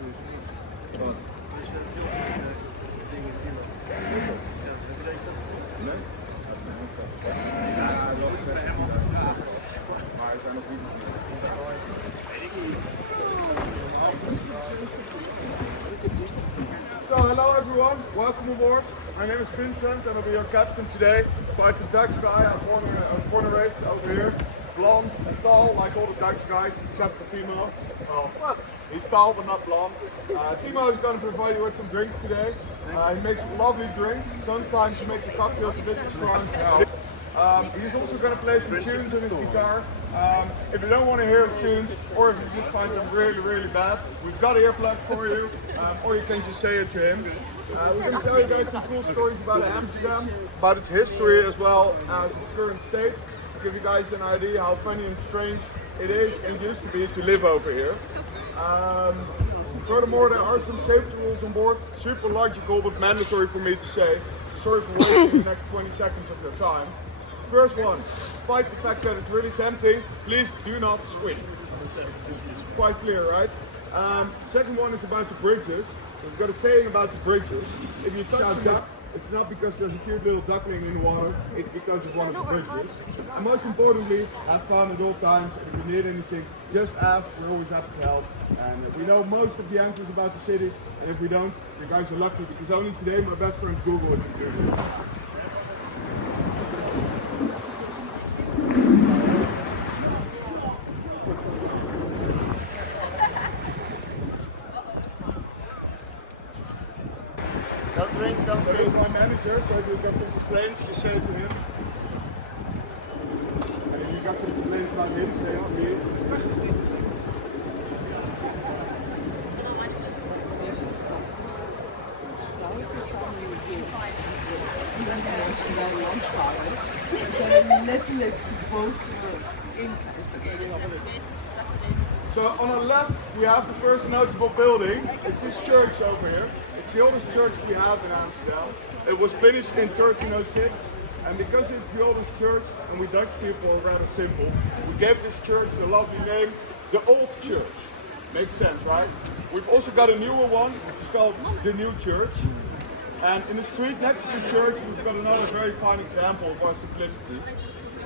Wat? Nee? Ja, dat is echt niet. Maar er zijn nog niet. So, hello everyone, welcome aboard. My name is Vincent and I'll be your captain today. Quite a Dutch guy, I'm born and raised over here. Blonde and tall, like all the Dutch guys, except for Timo. Well, what? He's tall but not blonde. Timo is going to provide you with some drinks today. He makes lovely drinks. Sometimes he makes the cocktails a bit too strong. He's also going to play some tunes on his guitar. If you don't want to hear the tunes, or if you just find them really bad, we've got earplugs for you, or you can just say it to him. We're going to tell you guys some cool stories about Amsterdam, about its history as well as its current state, to give you guys an idea how funny and strange it is and used to be to live over here. Furthermore, there are some safety rules on board, super logical but mandatory for me to say. Sorry for wasting the next 20 seconds of your time. First one, despite the fact that it's really tempting, please do not swim. It's quite clear, right? Second one is about the bridges. We've got a saying about the bridges. If you touch a duck, it's not because there's a cute little duckling in the water, it's because of one of the bridges. And most importantly, have fun at all times. If you need anything, just ask, we're always happy to help. And we know most of the answers about the city, and if we don't, you guys are lucky, because only today my best friend Google is included. Don't drink, don't So drink. my manager, so if you've got some complaints, just say it to him. And if you've got some complaints about him, say it to me. Letterlijk boven So on the left, we have the first notable building. It's this church over here. It's the oldest church we have in Amsterdam. It was finished in 1306. And because it's the oldest church, and we Dutch people are rather simple, we gave this church the lovely name, the Old Church. Makes sense, right? We've also got a newer one, which is called the New Church. And in the street next to the church, we've got another very fine example of our simplicity.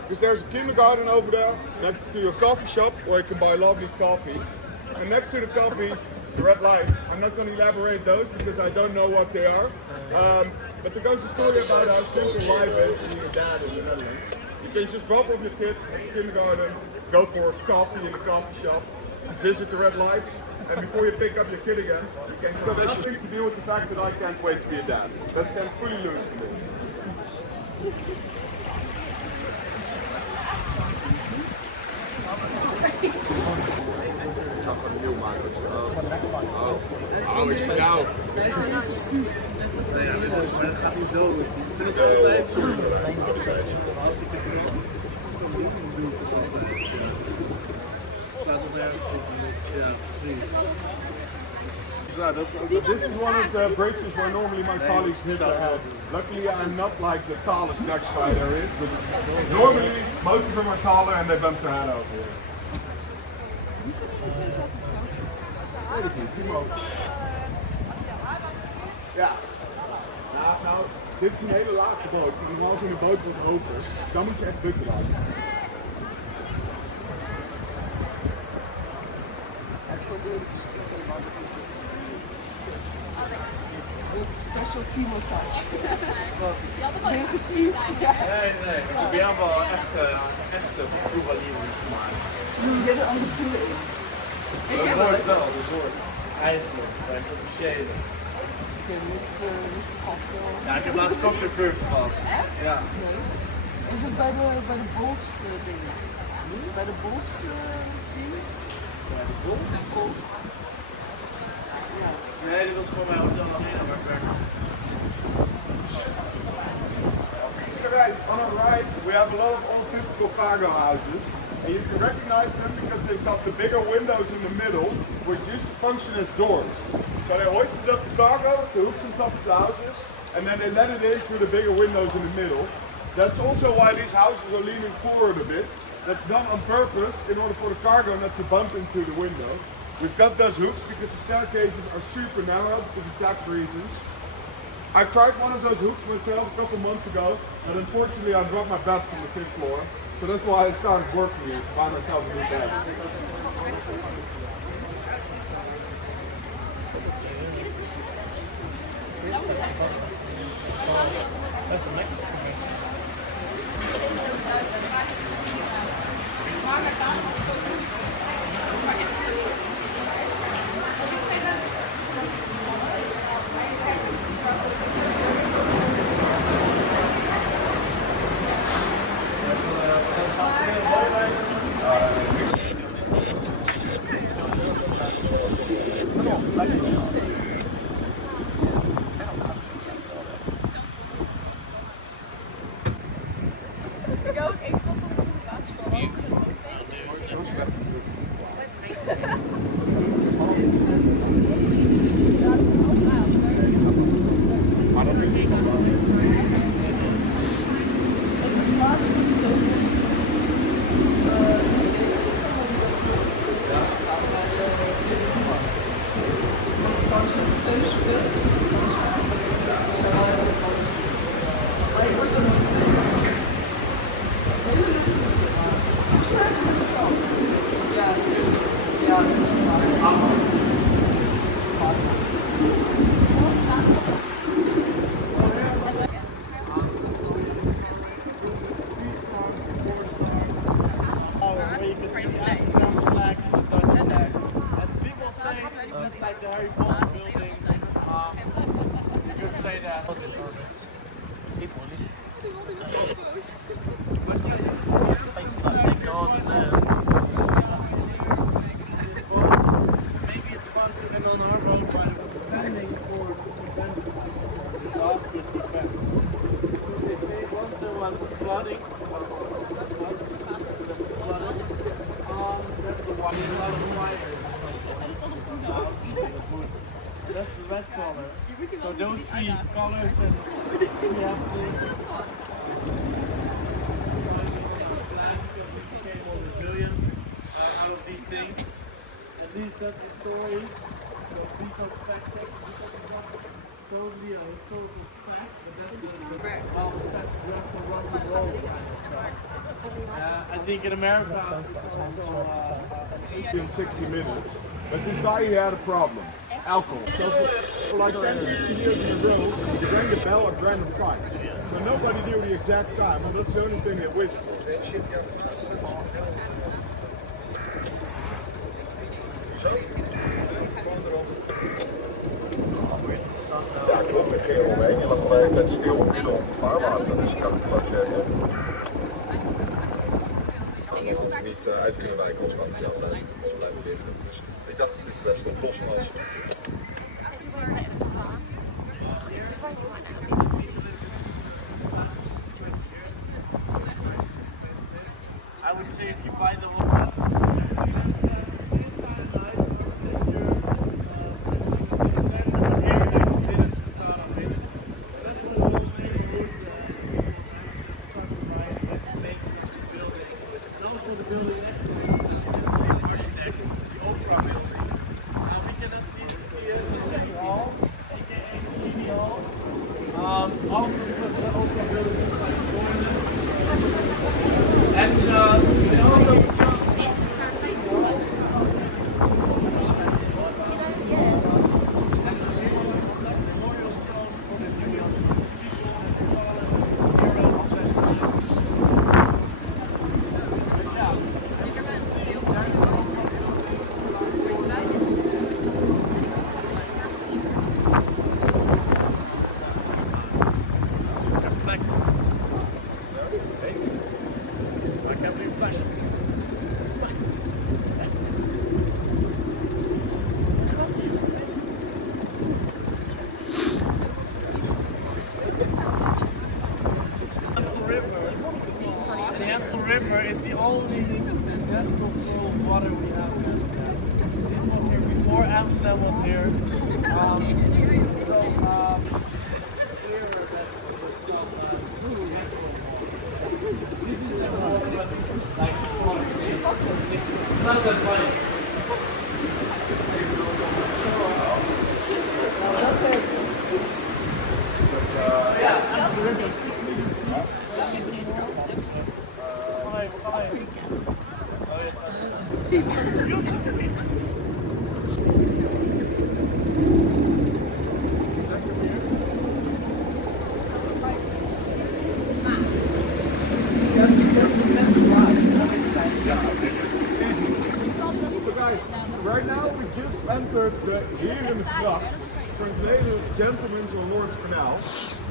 Because there's a kindergarten over there, next to your coffee shop, where you can buy lovely coffees. And next to the coffees, the red lights. I'm not going to elaborate those because I don't know what they are. But there goes a story about how simple life is being a dad in the Netherlands. You can just drop off your kid at the kindergarten, go for a coffee in the coffee shop, visit the red lights, and before you pick up your kid again, you can go. That's nothing to do with the fact that I can't wait to be a dad. That stands fully loose for me. Ik zag gewoon nieuw maken. Oh, is voor jou. Nee, ja, dit is, maar dat gaat niet dood. Dat vind ik altijd zo. Als ik het doe, staat er nergens op. Ja, precies. This is one of the bridges where normally my colleagues hit their head. Luckily, I'm not like the tallest Dutch guy there is, but normally most of them are taller and they bump their head over here. Weet ik niet, Timo. Ja. Nou, dit is een hele lage boot. Normaal is een boot wat hoger. Dan moet je echt bukken laten. een special Timo touch. Nee, we hebben wel echt voetballieren gemaakt. Je hebt er anders toe in. Dat hoort wel, dat hoort eigenlijk bij het officiële. Mr. Cocktail. Ja, ik heb laatst cocktail first gehad. Ja. Nee. Is het bij de Bols ding? Bij de Bols ding? Bij de Bols? De Bols. Nee, dit was gewoon mijn hotel alleen aan waar ik werk. So guys, on our right we have a lot of old typical cargo houses. And you can recognize them because they've got the bigger windows in the middle, which used to function as doors. So they hoisted up the cargo to hook on top of the houses, and then they let it in through the bigger windows in the middle. That's also why these houses are leaning forward a bit. That's done on purpose in order for the cargo not to bump into the window. We've got those hooks because the staircases are super narrow because of tax reasons. I tried one of those hooks myself a couple months ago, but unfortunately I dropped my bed from the 5th floor. So that's why I started working here to buy myself a new bed. That's nice. That's the red color. So those three colors and yeah, more resilient out of these things. At least that's the story. So please don't fact check. Totally a historical fact, but that's the how such dress for rock and roll. I think in America it's also 80 and 60 minutes. But this guy he had a problem. Alcohol. So for like 10, 15 years in a row, he rang the bell at random times. So nobody knew the exact time, and that's the only thing they wished for. Ja, klopt. Ik ging omheen en dan met stil op middel vaarwater. Dus ik had het wat niet uit kunnen wijken als we blijven liggen. Dus ik dacht dat het best wel los was. I would say if you buy the whole River is the only natural flow of water we have in Amsterdam. This was here before Amsterdam was here. Here that this is the water like it's not that funny. yacht, translated as Gentlemen's or Lord's Canal.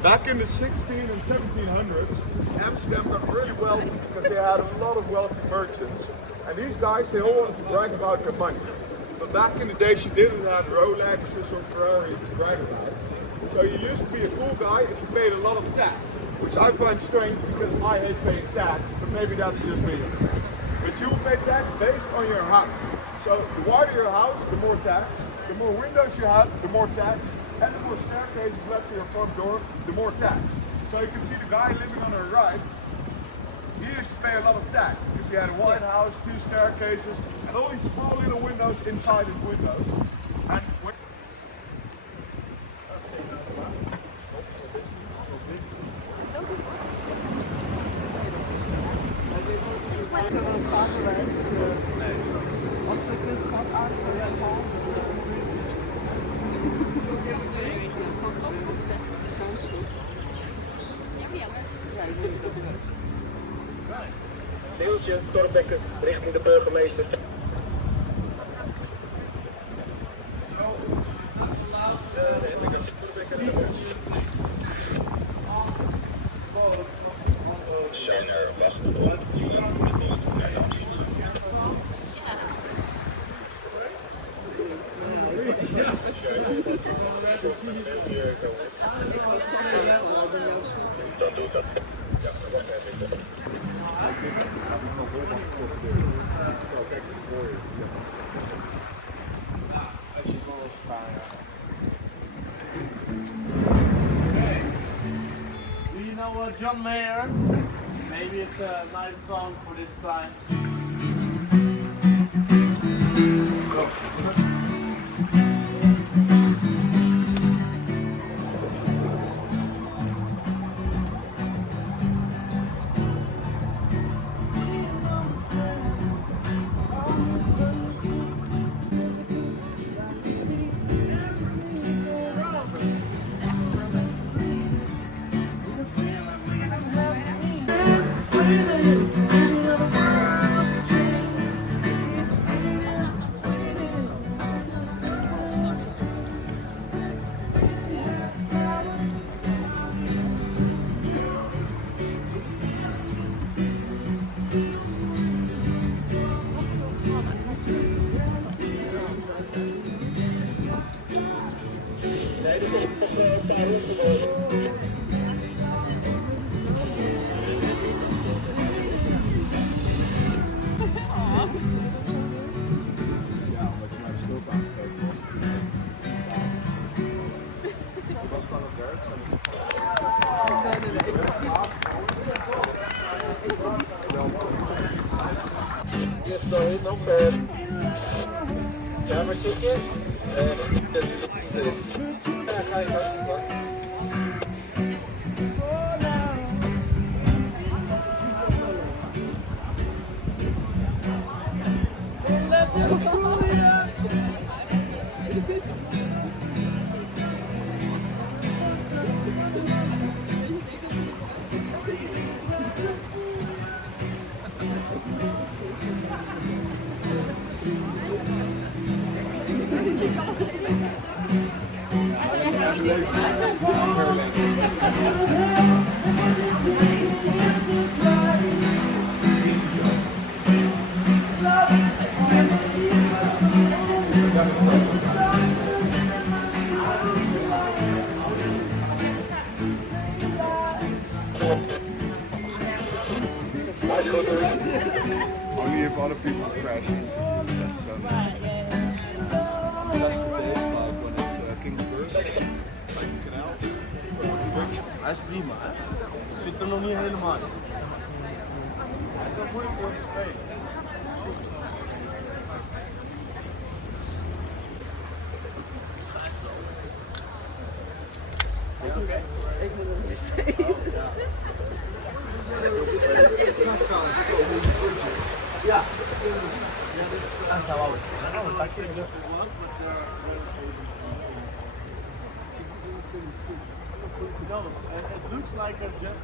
Back in the 16 and 1700s, Amsterdam got really wealthy because they had a lot of wealthy merchants. And these guys, they all wanted to brag about their money. But back in the days, you didn't have Rolexes or Ferraris to brag about. So you used to be a cool guy if you paid a lot of tax, which I find strange because I hate paying tax, but maybe that's just me. But you pay tax based on your house. So the wider your house, the more tax. The more windows you have, the more tax. And the more staircases left to your front door, the more tax. So you can see the guy living on the right, he used to pay a lot of tax because he had a wide house, 2 staircases, and all these small little windows inside his windows. And when Ik heb wel vaak geweest. Als ik het gat uitverhaal. Deeltje, Torbekken, richting de burgemeester. Dan doe ik dat. Ja, wacht even. Do you know John Mayer? Maybe it's a nice song for this time. Ja, waar zit je? Ja, ga je maar. only if other people crash into you, that's the days like when it's King's Burst, like the canal. Hij is prima, hè? Zit er nog niet helemaal in. Hij is wel moeilijk voor te spelen. Ik moet hem niet zeggen. Ja. Dat zou wel eens zijn. Nou, dat je No, it looks like a jet.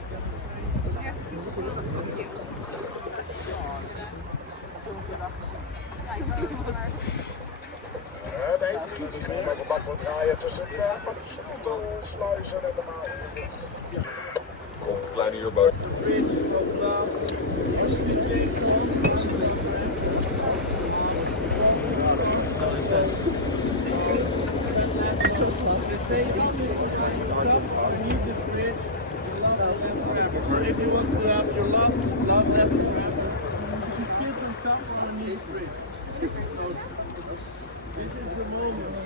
Nee, maar bak wordt draaien tussen de sluizen en de maan. Komt een kleine huurboot. Zo snel. If you want to have your last lesson, you kiss and come underneath the bridge. So this is the moment.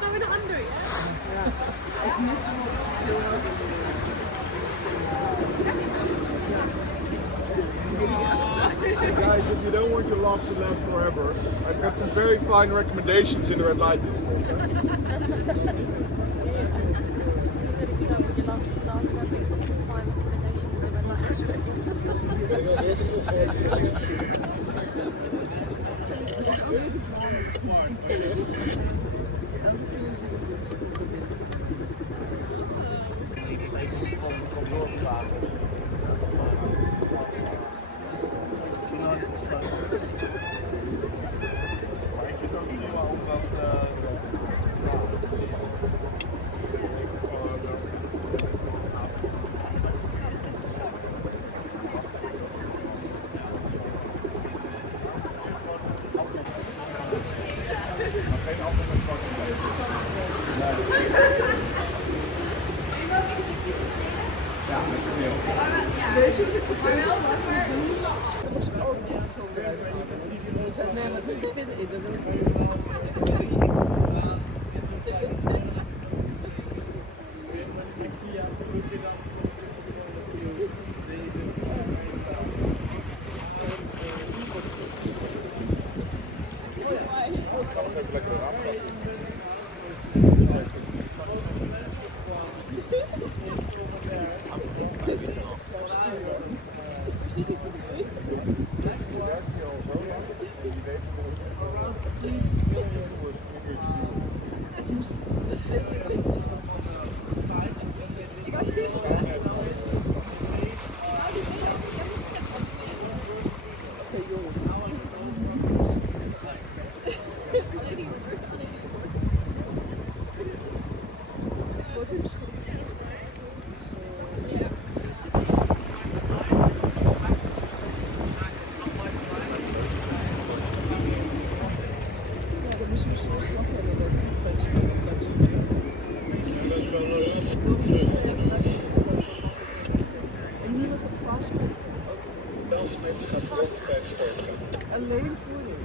Gaan we eronder, ja? Het mis wordt stil. Guys, if you don't want your love to last forever, I've got some very fine recommendations in the red light district. He said if you don't want your love to last forever, he's got some fine recommendations in the red light Deze moet ik vertellen. Er moest ik ook kittenfilm eruit maken. Ze zei, nee, maar er is een pin in. Dat wil ik niet. Alleen voelen.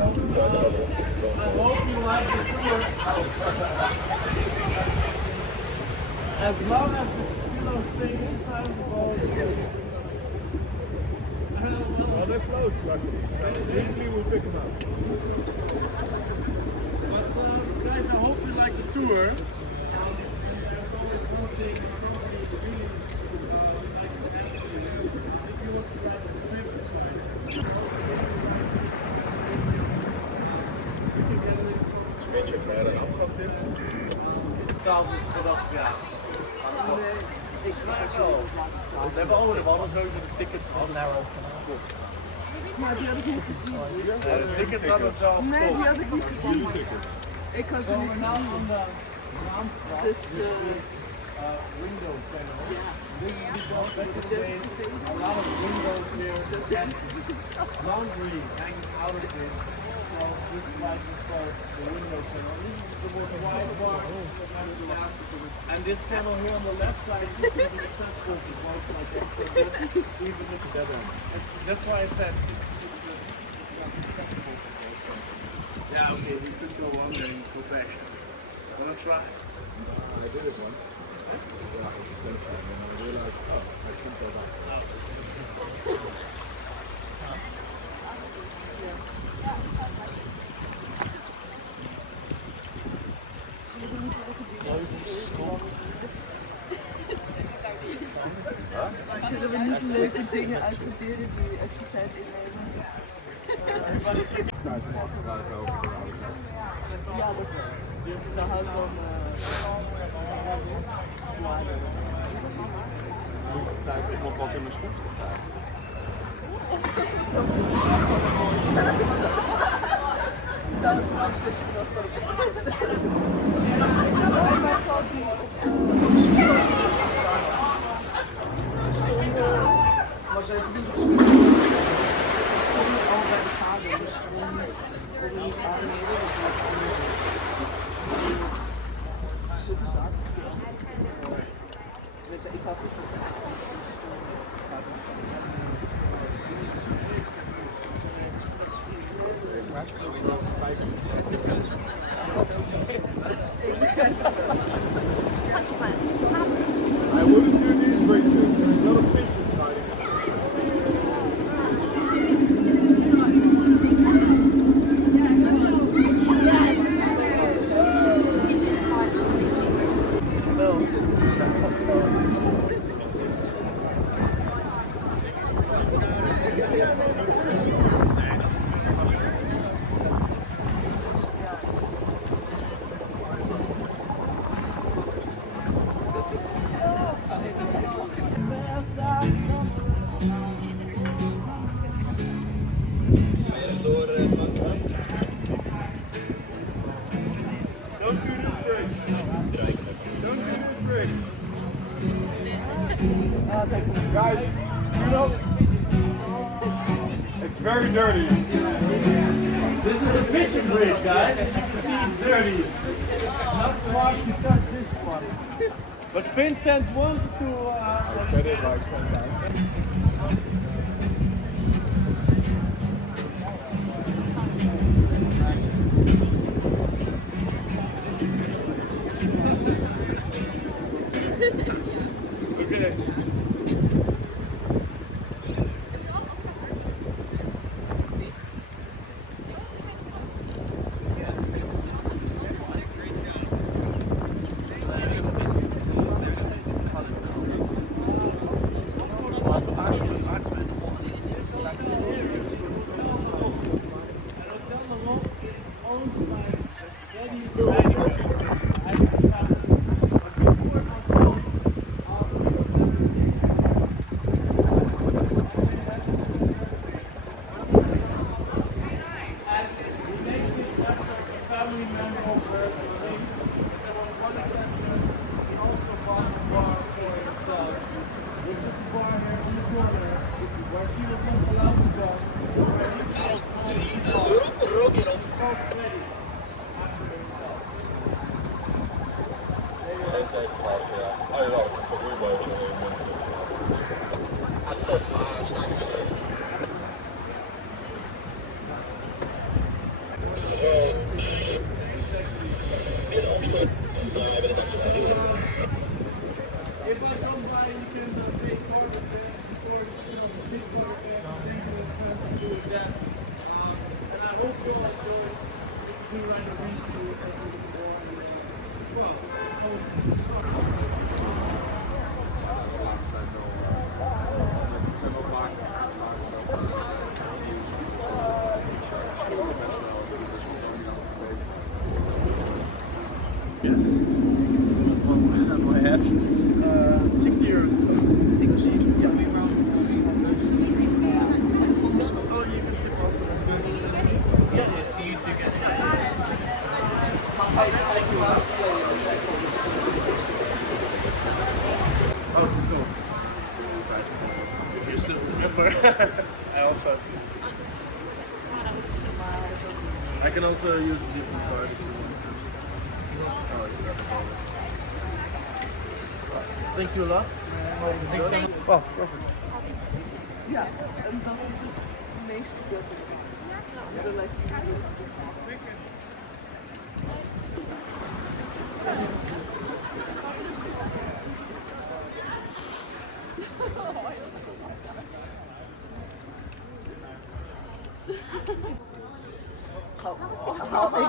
I hope you like the tour. As long as you know staying inside the boat. Well, they float, luckily. Usually we'll pick them up. But guys, I hope you like the tour. There's always one thing probably really like to ask you. If you want to ride on the trip, it's fine. Een beetje verder afgaf dit. S'avonds gedacht, ja. Ik vraag wel. We hebben sowieso de tickets van Narrow gekocht. Maar die had ik niet gezien. De tickets hadden we zelf Nee, die had ik niet gezien. Ik had ze niet now gezien. on the Amsterdam Dus window channel. This is because back in the days, a lot of windows here and laundry hanging out of it. So this is why it's called the window channel. This is the most wide bar of Amsterdam. And this channel here on the left side is the transport is most like that. So that's even looks better. That's why I said it's accessible. Yeah, okay, we could go on and go back. Wanna try? I did it once. Yeah, I was essentially, and I realized, oh, I should go back. zullen we niet leuke dingen uitproberen die extra tijd innemen? Ja, dat wel. We houden van Tijd ik nog wat in mijn schrift te krijgen. Was even niet gesproken. We stonden al bij de vader, dus gewoon niet ademeren. Zulke zaken. Ik had het fantastisch. I wouldn't do these bridges. There's a lot of fish inside it. Don't do this bridge. Don't do this bridge. Guys, you know, it's very dirty. This is a pitching bridge, guys. As you can see, it's dirty. Not smart to touch this one. But Vincent wanted to. I said it like 10 times. Okay. If I come by, you can take part of that, or take part of that, thank you for doing that. And I hope you all enjoy me write a review of the well, yes. On my head. 60 euros. 60. Yeah, we were on. Oh, you can tip also. Yeah, yes, to you too, get it. Oh, cool. If you still remember, I also have this. I can also use a different card if you want. Oh, you got it. Thank you a lot. Thanks so much. Oh, perfect. Ja, en dat is het meest dubbele. De lijkt ik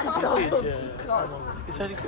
het wel tot kras. Is hij niet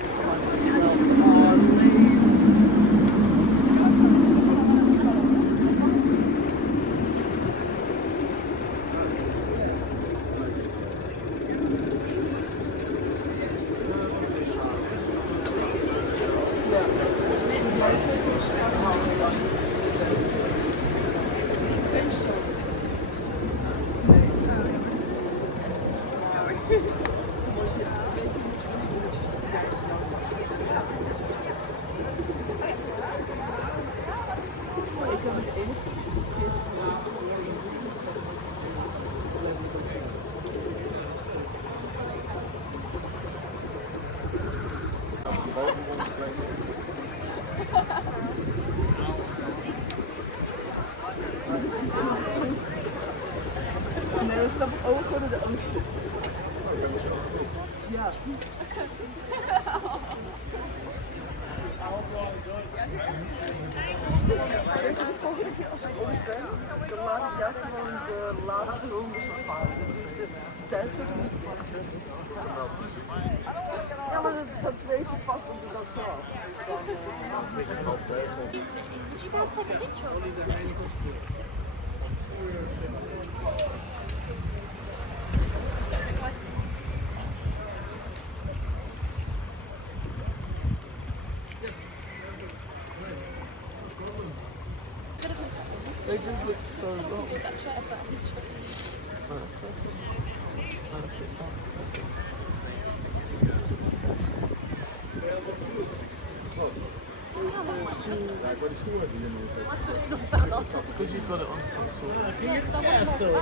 Nee, we stappen ook gewoon de oosters. Ja. Weet je, de volgende keer als je ons bent, dan laat ik jou gewoon de laatste ronde zo varen. Dan doe ik de Duitse niet echt. Ja, maar dat weet je pas op de dag zelf. Dus dan, Would you be able to take a picture of this? they just look so wrong. Because you've got it on some sort of...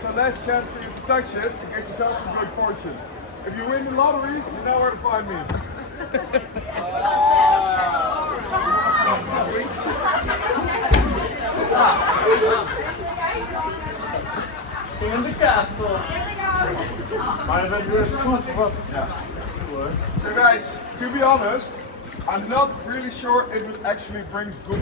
So last chance for you to touch it and get yourself some good fortune. If you win the lottery, you know where to find me. In the castle. So guys, to be honest, I'm not really sure if it actually brings good